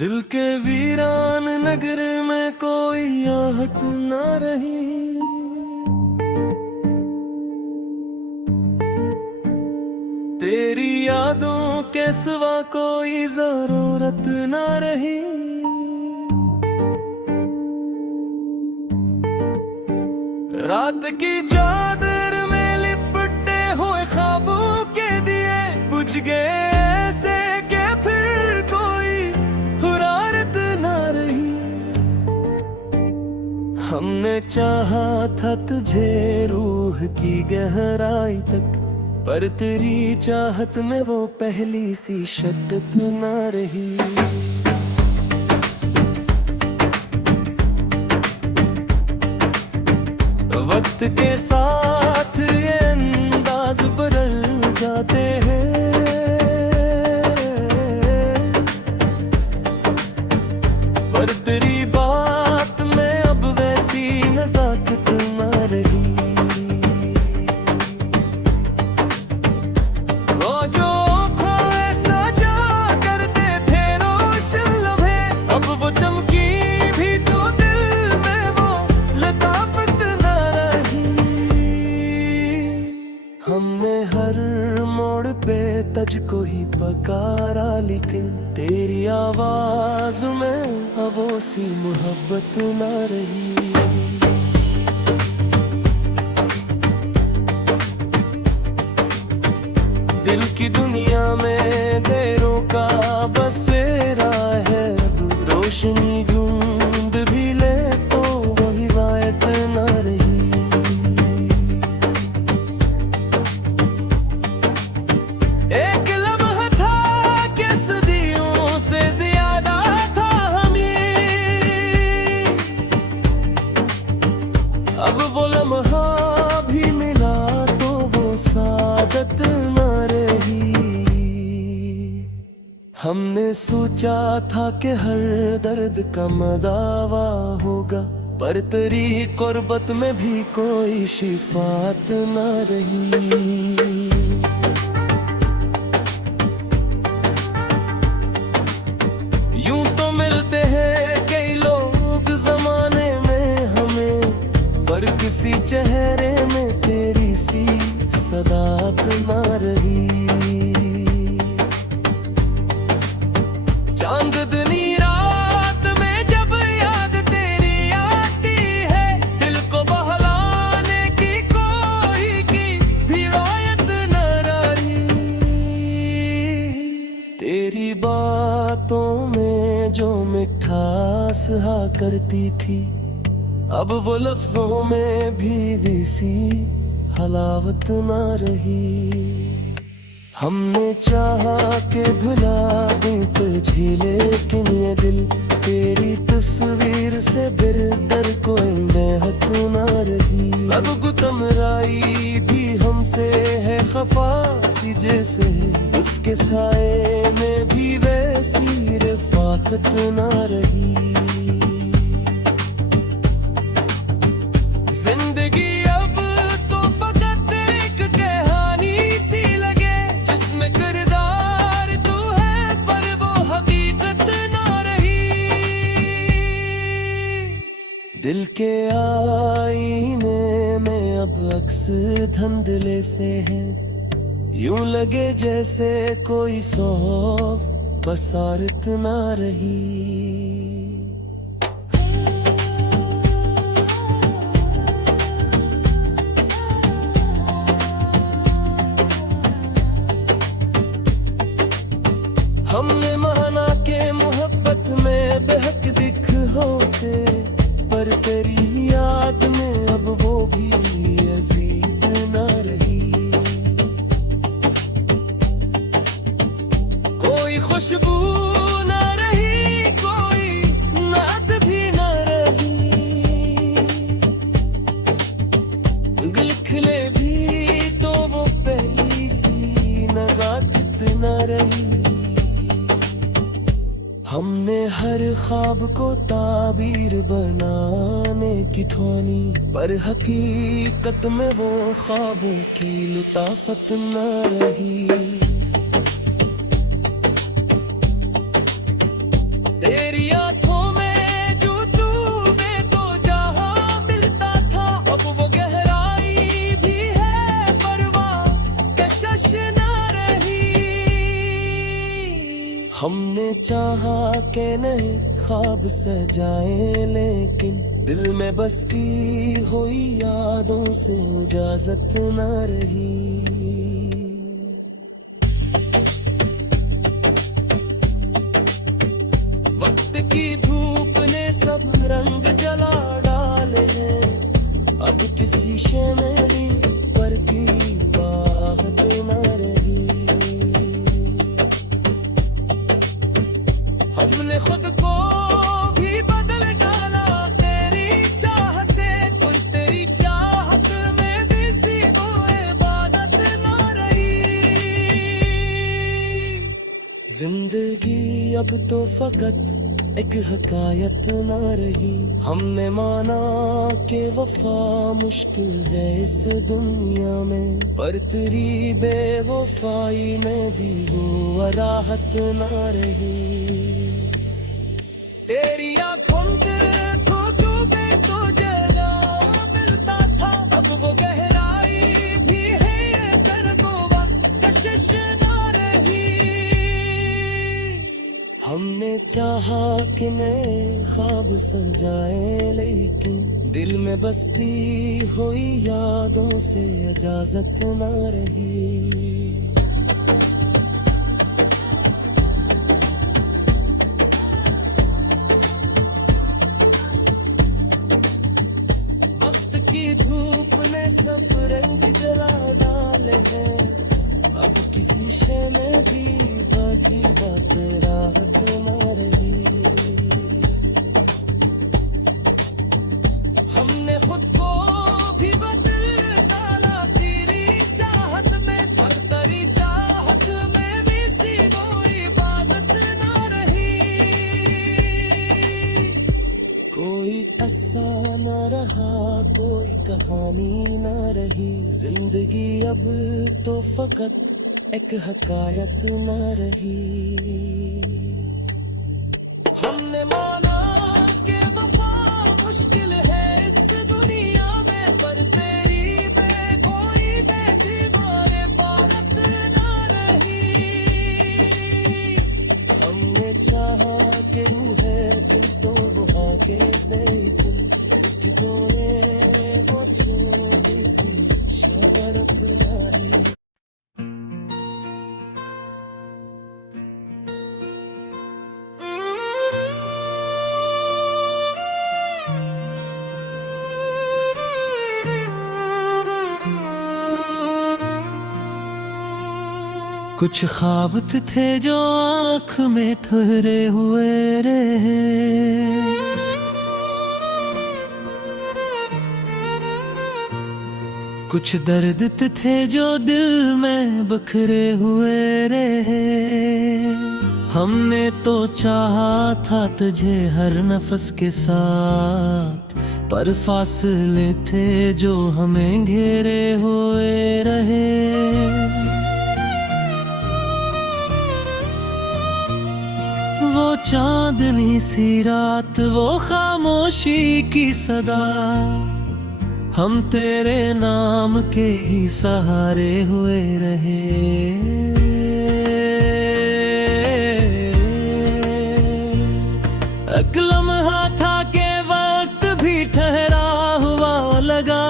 दिल के वीरान नगर में कोई आहट न रही। तेरी यादों के सिवा कोई जरूरत न रही। रात की चादर में लिपटे हुए ख्वाबों के दिए बुझ गए ऐसे के फिर कोई हुरारत न रही। हमने चाहा था तुझे रूह की गहराई तक, पर तेरी चाहत में वो पहली सी शिद्दत न रही। वक्त के साथ ये अंदाज बदल जाते हैं, पर तेरी बात में अब वैसी नजाकत न रही। वो जो खोए सजा करते थे रोशन लम्हे, अब वो चमकी भी तो दिल में वो लताफत न रही। हमने हर मोड़ पे तुझको ही पकारा, लेकिन तेरी आवाज में अब वो सी मोहब्बत न रही। दिल की दुनिया में देरों का बसेरा है, रोशनी ढूंढ भी ले तो वो हिदायत न रही। एक लम्हा था कि सदियों से ज्यादा था हमें, अब वो लम्हा भी मिला तो वो सादत न रही। हमने सोचा था कि हर दर्द का मदावा होगा, पर तेरी कुर्बत में भी कोई शिफात न रही। यूं तो मिलते हैं कई लोग जमाने में हमें, पर किसी चेहरे में तेरी सी सदात न रही। चांदनी रात में जब याद तेरी आती है, दिल को बहलाने की कोई की भी रायत न रही। तेरी बातों में जो मिठास हा करती थी, अब वो लफ्जों में भी वैसी हलावत न रही। हमने चाहा कि भुला दूं तुझे, लेकिन ये दिल तेरी तस्वीर से बिरदर कोई नेहत न रही। अब गुतमराई भी हमसे है खफा सी जैसे, उसके साए में भी वैसी रफाकत न रही। जिंदगी अब तो फकत एक कहानी सी लगे, जिसमें किरदार तू है पर वो हकीकत ना रही। दिल के आईने में अब अक्स धुंधले से है, यूं लगे जैसे कोई सौफ बसारत ना रही। हमने माना के मोहब्बत में बेहक दिख होते, पर तेरी याद में अब वो भी अजीब न रही। कोई खुशबू न रही, कोई नात भी न रही। दिल खिले भी तो वो पहली सी नजाकत न रही। हमने हर ख्वाब को ताबीर बनाने की ठानी, पर हकीकत में वो ख्वाबों की लताफत न रही। हमने चाहा के नहीं ख्वाब सजाए, लेकिन दिल में बसती हुई यादों से इजाजत न रही। वक्त की धूप ने सब रंग जला डाले हैं, अब किसी शे में भी पर की बात न रही। हमने खुद को भी बदल डाला तेरी चाहते, कुछ तेरी चाहत में भी सी वो इबादत ना रही। जिंदगी अब तो फकत एक हकायत ना रही। हमने माना कि वफा मुश्किल है इस दुनिया में, पर तेरी बेवफाई में भी वो राहत ना रही। तेरी आँखों में खो गए तो जगा मिलता था, अब वो गहराई भी है ये दर्दों कशिश ना रही। हमने चाहा कि नए ख्वाब सजाए, लेकिन दिल में बसती हुई यादों से इजाजत ना रही। की धूप ने सब रंग जला डाले हैं, अब किसी शे में भी बाकी बात राहत न रही। हमने खुद को भी बदल डाला तेरी चाहत में, पर तेरी चाहत में भी सी वो इबादत न रही। कोई ऐसा न रहा, कोई कहानी न रही। जिंदगी अब तो फकत एक हकायत न रही। हमने माना कि वफा मुश्किल है इस दुनिया में, पर तेरी कोई बेदीवार बारत न रही। हमने चाहा कि रूह है दिल तो वो आगे लेकिन वो छोटी सी शरारत तुम्हारी। कुछ ख्वाब थे जो आँख में ठहरे हुए रहे, कुछ दर्द थे जो दिल में बखरे हुए रहे। हमने तो चाहा था तुझे हर नफस के साथ, पर फासले थे जो हमें घेरे हुए रहे। वो चांदनी सी रात, वो खामोशी की सदा, हम तेरे नाम के ही सहारे हुए रहे। एक लम्हा था के वक्त भी ठहरा हुआ लगा,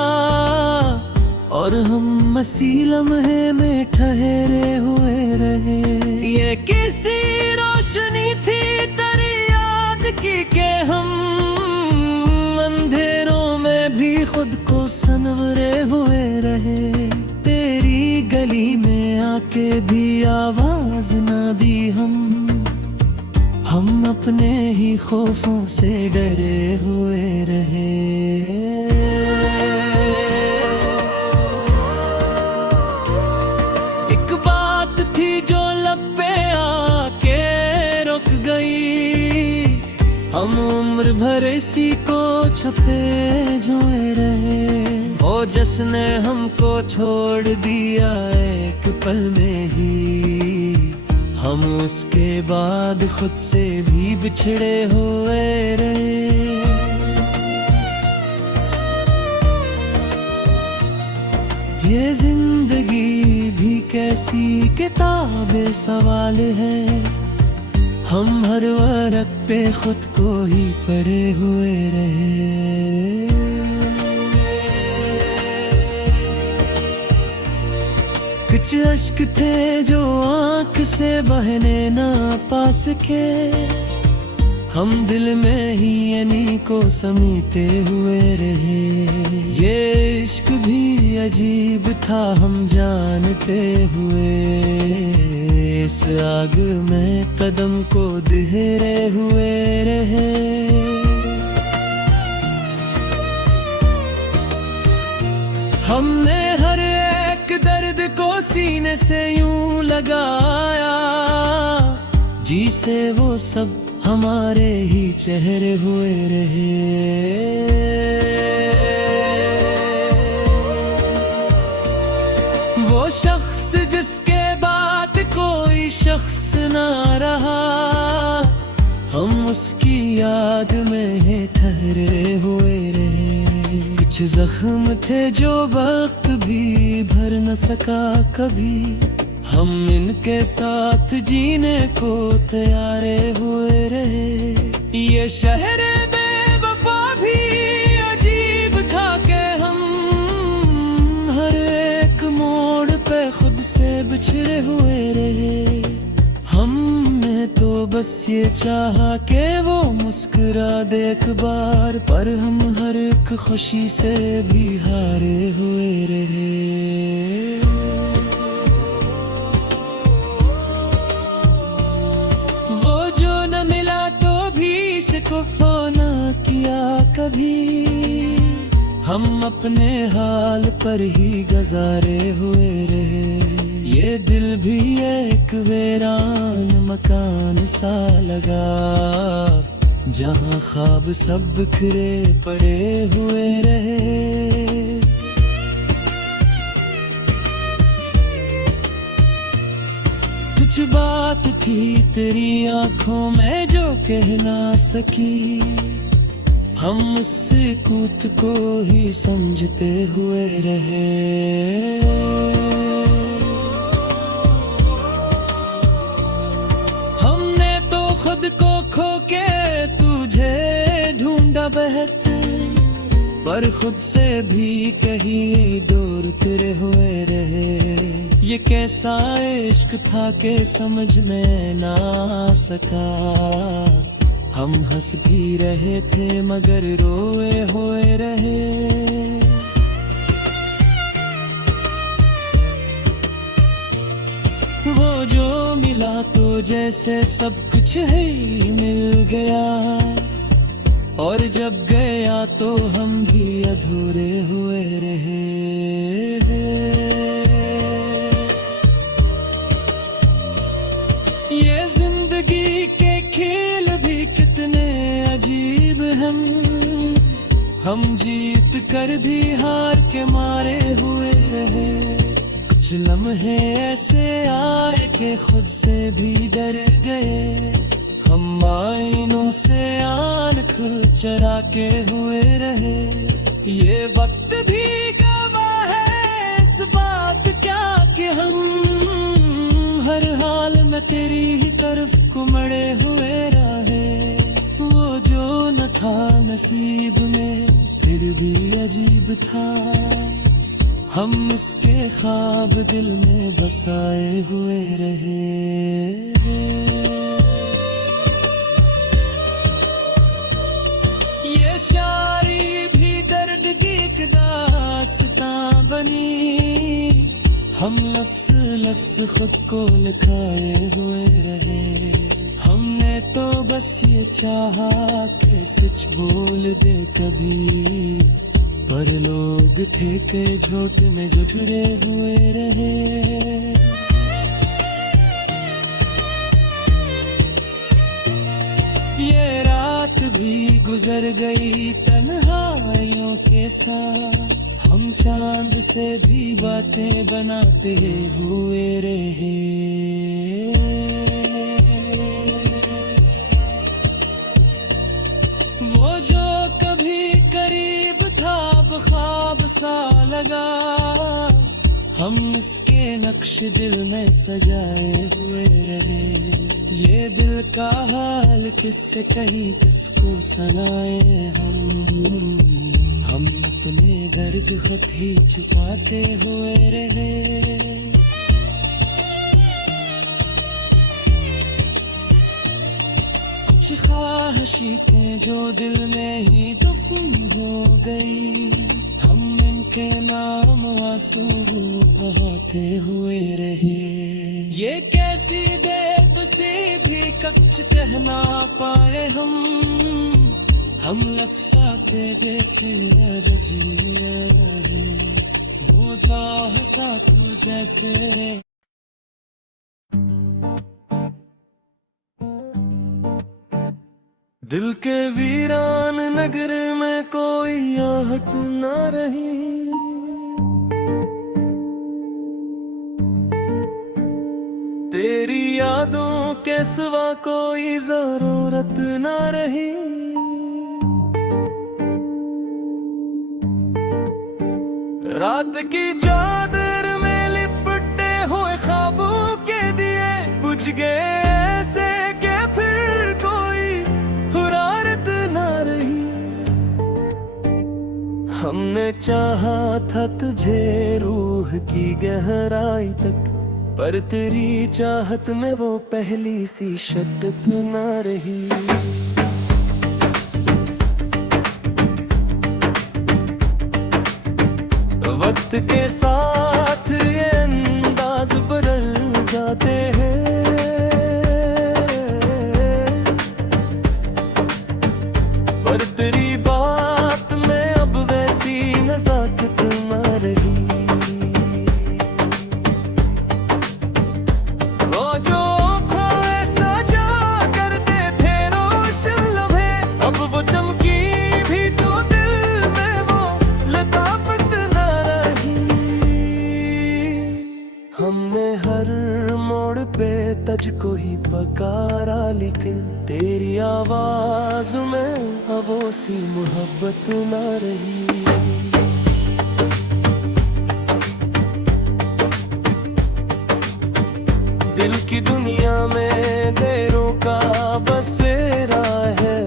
और हम मसी लम्हे में ठहरे हुए रहे। ये किसी रोशनी थी तेरी याद की के हम अंधेरों में भी खुद को सनवरे हुए रहे। तेरी गली में आके भी आवाज ना दी हम अपने ही खौफों से डरे हुए रहे। एक बात थी जो लब पे आके रुक गई, हम उम्र भर इसी को छपे जोए रहे। ओ जिसने हमको छोड़ दिया एक पल में ही, हम उसके बाद खुद से भी बिछड़े हुए रहे। ये जिंदगी भी कैसी किताब सवाल है, हम हर वक्त पे खुद को ही पड़े हुए रहे। कुछ अश्क थे जो आंख से बहने ना पा सके, हम दिल में ही यानी को समीटे हुए रहे। ये इश्क भी अजीब था हम जानते हुए, इस आग में कदम को दिहरे हुए रहे। हमने हर एक दर्द को सीने से यूं लगाया, जी से वो सब हमारे ही चेहरे हुए रहे। वो शख्स जिसके बाद कोई शख्स ना रहा, हम उसकी याद में ही ठहरे हुए रहे। कुछ जख्म थे जो वक्त भी भर न सका कभी, हम इनके साथ जीने को तैयारे हुए रहे। ये शहर बेवफा भी अजीब था कि हम हर एक मोड़ पे खुद से बिछड़े हुए रहे। हमने तो बस ये चाहा कि वो मुस्कुरा दे एक बार, पर हम हर एक खुशी से भी हारे हुए रहे। को ना किया कभी, हम अपने हाल पर ही गुजारे हुए रहे। ये दिल भी एक वीरान मकान सा लगा, जहाँ ख्वाब सब बिखरे पड़े हुए रहे। कुछ बात थी तेरी आंखों में जो कह ना सकी, हम उस सुकूत को ही समझते हुए रहे। हमने तो खुद को खो के तुझे ढूंढा बहते, पर खुद से भी कहीं दूर तेरे हुए रहे। ये कैसा इश्क था कि समझ में ना सका, हम हंस भी रहे थे मगर रोए हुए रहे। वो जो मिला तो जैसे सब कुछ ही मिल गया, और जब गया तो हम भी अधूरे हुए रहे। ये जिंदगी के खेल भी कितने अजीब हम जीत कर भी हार के मारे हुए रहे। कुछ लम्हे ऐसे आए कि खुद से भी डर गए, हम आईनों से आँख चरा के हुए रहे। ये वक्त भी गवाह है इस बात क्या कि हम हर हाल में तेरी ही तरफ कुमड़े हुए रहे। वो जो न था नसीब में फिर भी अजीब था, हम इसके ख्वाब दिल में बसाए हुए रहे। ये शायरी भी दर्द की एक दास्तां बनी, हम लफ्ज लफ्ज खुद को लिखाए हुए रहे। हमने तो बस ये चाहा कि सच बोल दे कभी, पर लोग थे के झोट में जुटड़े हुए रहे। ये रात भी गुजर गई तन्हाइयों के साथ, हम चांद से भी बातें बनाते हुए रहे। वो जो कभी करीब था ख्वाब सा लगा, हम इसके नक्श दिल में सजाए हुए रहे। ये दिल का हाल किससे कहीं किसको सुनाए हम अपने दर्द खुद ही छुपाते हुए रहे। कुछ ख्वाहिशें जो दिल में ही दफन हो गई, हम इनके नाम आंसू बहाते हुए रहे। ये कैसी बेबसी भी कुछ कह ना पाए हम लफ्ज़ाते बेचिया जजिया रहे। वो जा हंसा तो जैसे दिल के वीरान नगर में कोई आहट न रही। तेरी यादों के सिवा कोई जरूरत न रही। रात की चादर में लिपटे हुए ख्वाबों के दिए बुझ गए ऐसे के फिर कोई हुरारत ना रही। हमने चाहा था तुझे रूह की गहराई तक, पर तेरी चाहत में वो पहली सी शिद्दत ना रही। वक्त के साथ ये अंदाज बदल जाते हैं, पर तेरी बात में अब वैसी नज़ाकत ना रही। वो जो खोए सजा करते थे रोशन लम्हे, अब वो चमकी भी तो दिल में वो लताफत ना रही। हमने हर मोड़ पे तुझको ही पकारा, लेकिन तेरी आवाज में अब वो सी मोहब्बत ना रही। दिल की दुनिया में देरों का बसेरा है,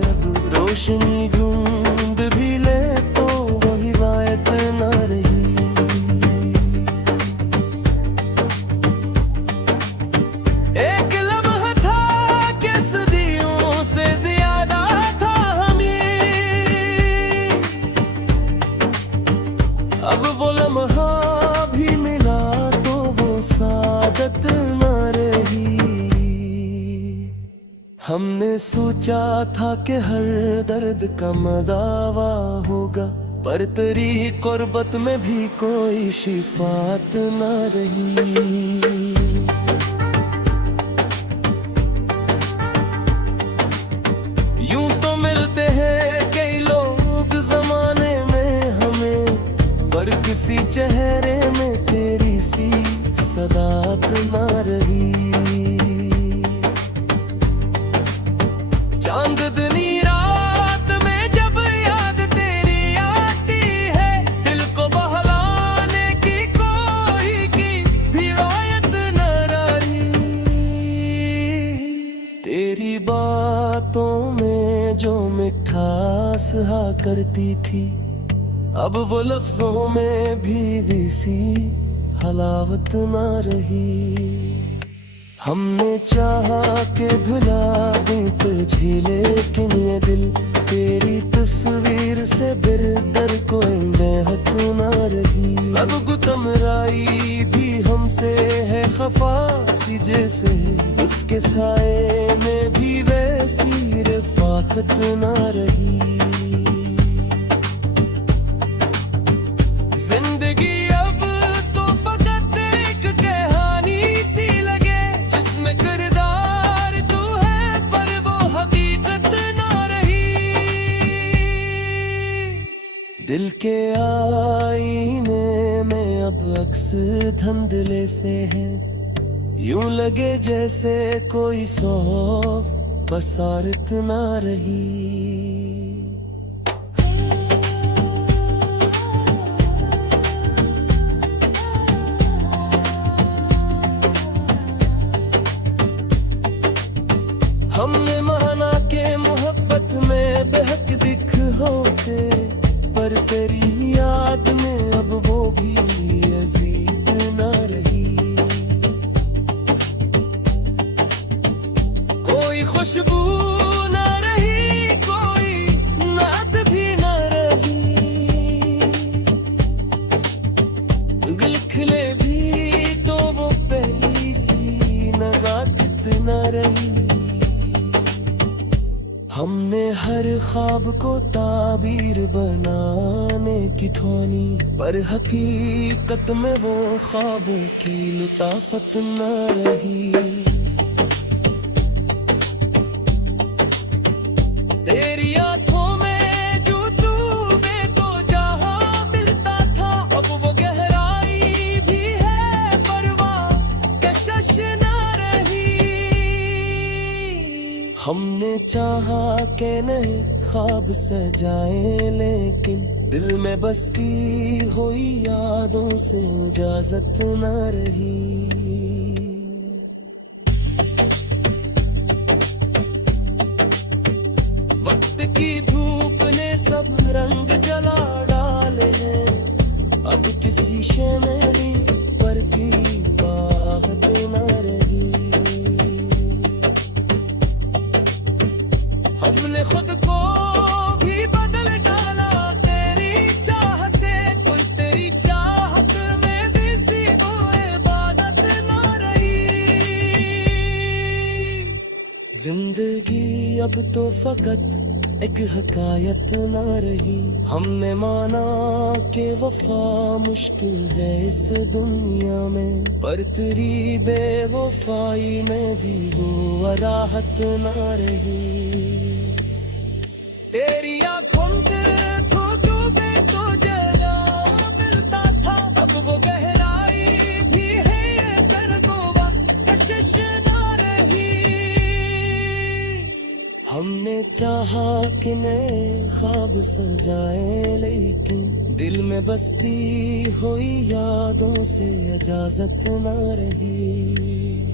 रोशनी ढूंढ भी ले तो वो हिदायत ना रही। एक लम्हा था कि सदियों से ज्यादा था हमें, अब वो लम्हा भी मिला तो वो सादत ना रही। हमने सोचा था कि हर दर्द का मदावा होगा, पर तेरी कुर्बत में भी कोई शिफात ना रही। यूं तो मिलते हैं कई लोग जमाने में हमें, पर किसी चेहरे में तेरी सी सदात ना रही। चांदनी रात में जब याद तेरी आती है, दिल को बहलाने की कोई की भी वायत न रही। तेरी बातों में जो मिठास हा करती थी, अब वो लफ्जों में भी वैसी हलावत ना रही। हमने चाहा कि भुला दें तुझे, लेकिन ये दिल तेरी तस्वीर से बिरदर कोई बेहद ना रही। अब गुतमराई भी हमसे है खफा सी जैसे, उसके साए में भी वैसी रफाकत ना रही। जिंदगी अब तो फकत एक कहानी सी लगे, जिसमें किरदार तू है पर वो हकीकत ना रही। दिल के आईने में अब अक्स धुंधले से है, यूं लगे जैसे कोई सौफ बसारत ना रही। हमने माना के मोहब्बत में बेहक दिख होते, पर तेरी याद में अब वो भी अजीब ना रही। कोई खुशबू ना रही, कोई नात भी ना रही। गुल खिले भी तो वो पहली सी नजाकत ना रही। हमने हर ख्वाब को ताबीर बनाने की ठानी, पर हकीकत में वो ख्वाबों की लुताफत न रही। तेरी आंखों में जो डूबे तो जहां मिलता था, अब वो गहराई भी है परवाह कशिश न रही। हमने चाहा के नए ख्वाब सजाए, लेकिन दिल में बसती हुई यादों से इजाजत न रही। वक्त की धूप ने सब रंग जला डाले हैं, अब किसी शे में भी पर की बात न रही। हमने खुद को भी बदल डाला तेरी चाहते, कुछ तेरी चाहत में भी सी वो इबादत ना रही। जिंदगी अब तो फकत एक हकायत ना रही। हमने माना कि वफा मुश्किल है इस दुनिया में, पर तेरी बेवफाई में भी वो राहत ना रही। तेरी आंखों में डूबे तो जला मिलता था, अब वो गहराई भी है दर्दों कशिश ना रही। हमने चाहा कि नए ख्वाब सजाए, लेकिन दिल में बसती हुई यादों से इजाजत ना रही।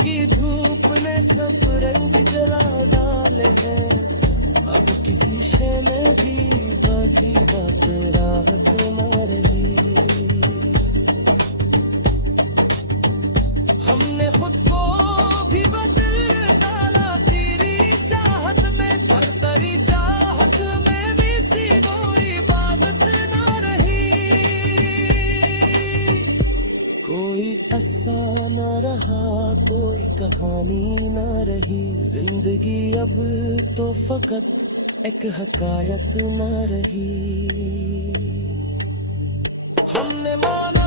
की धूप ने सब रंग जला डाले हैं, अब किसी शे में भी बाकी बात राहत न रही। हमने खुद को भी बदल डाला तेरी चाहत में, पर तेरी चाहत में भी सी कोई इबादत ना रही। कोई ऐसा न रहा, कोई कहानी न रही। जिंदगी अब तो फकत एक हकायत न रही। हमने माना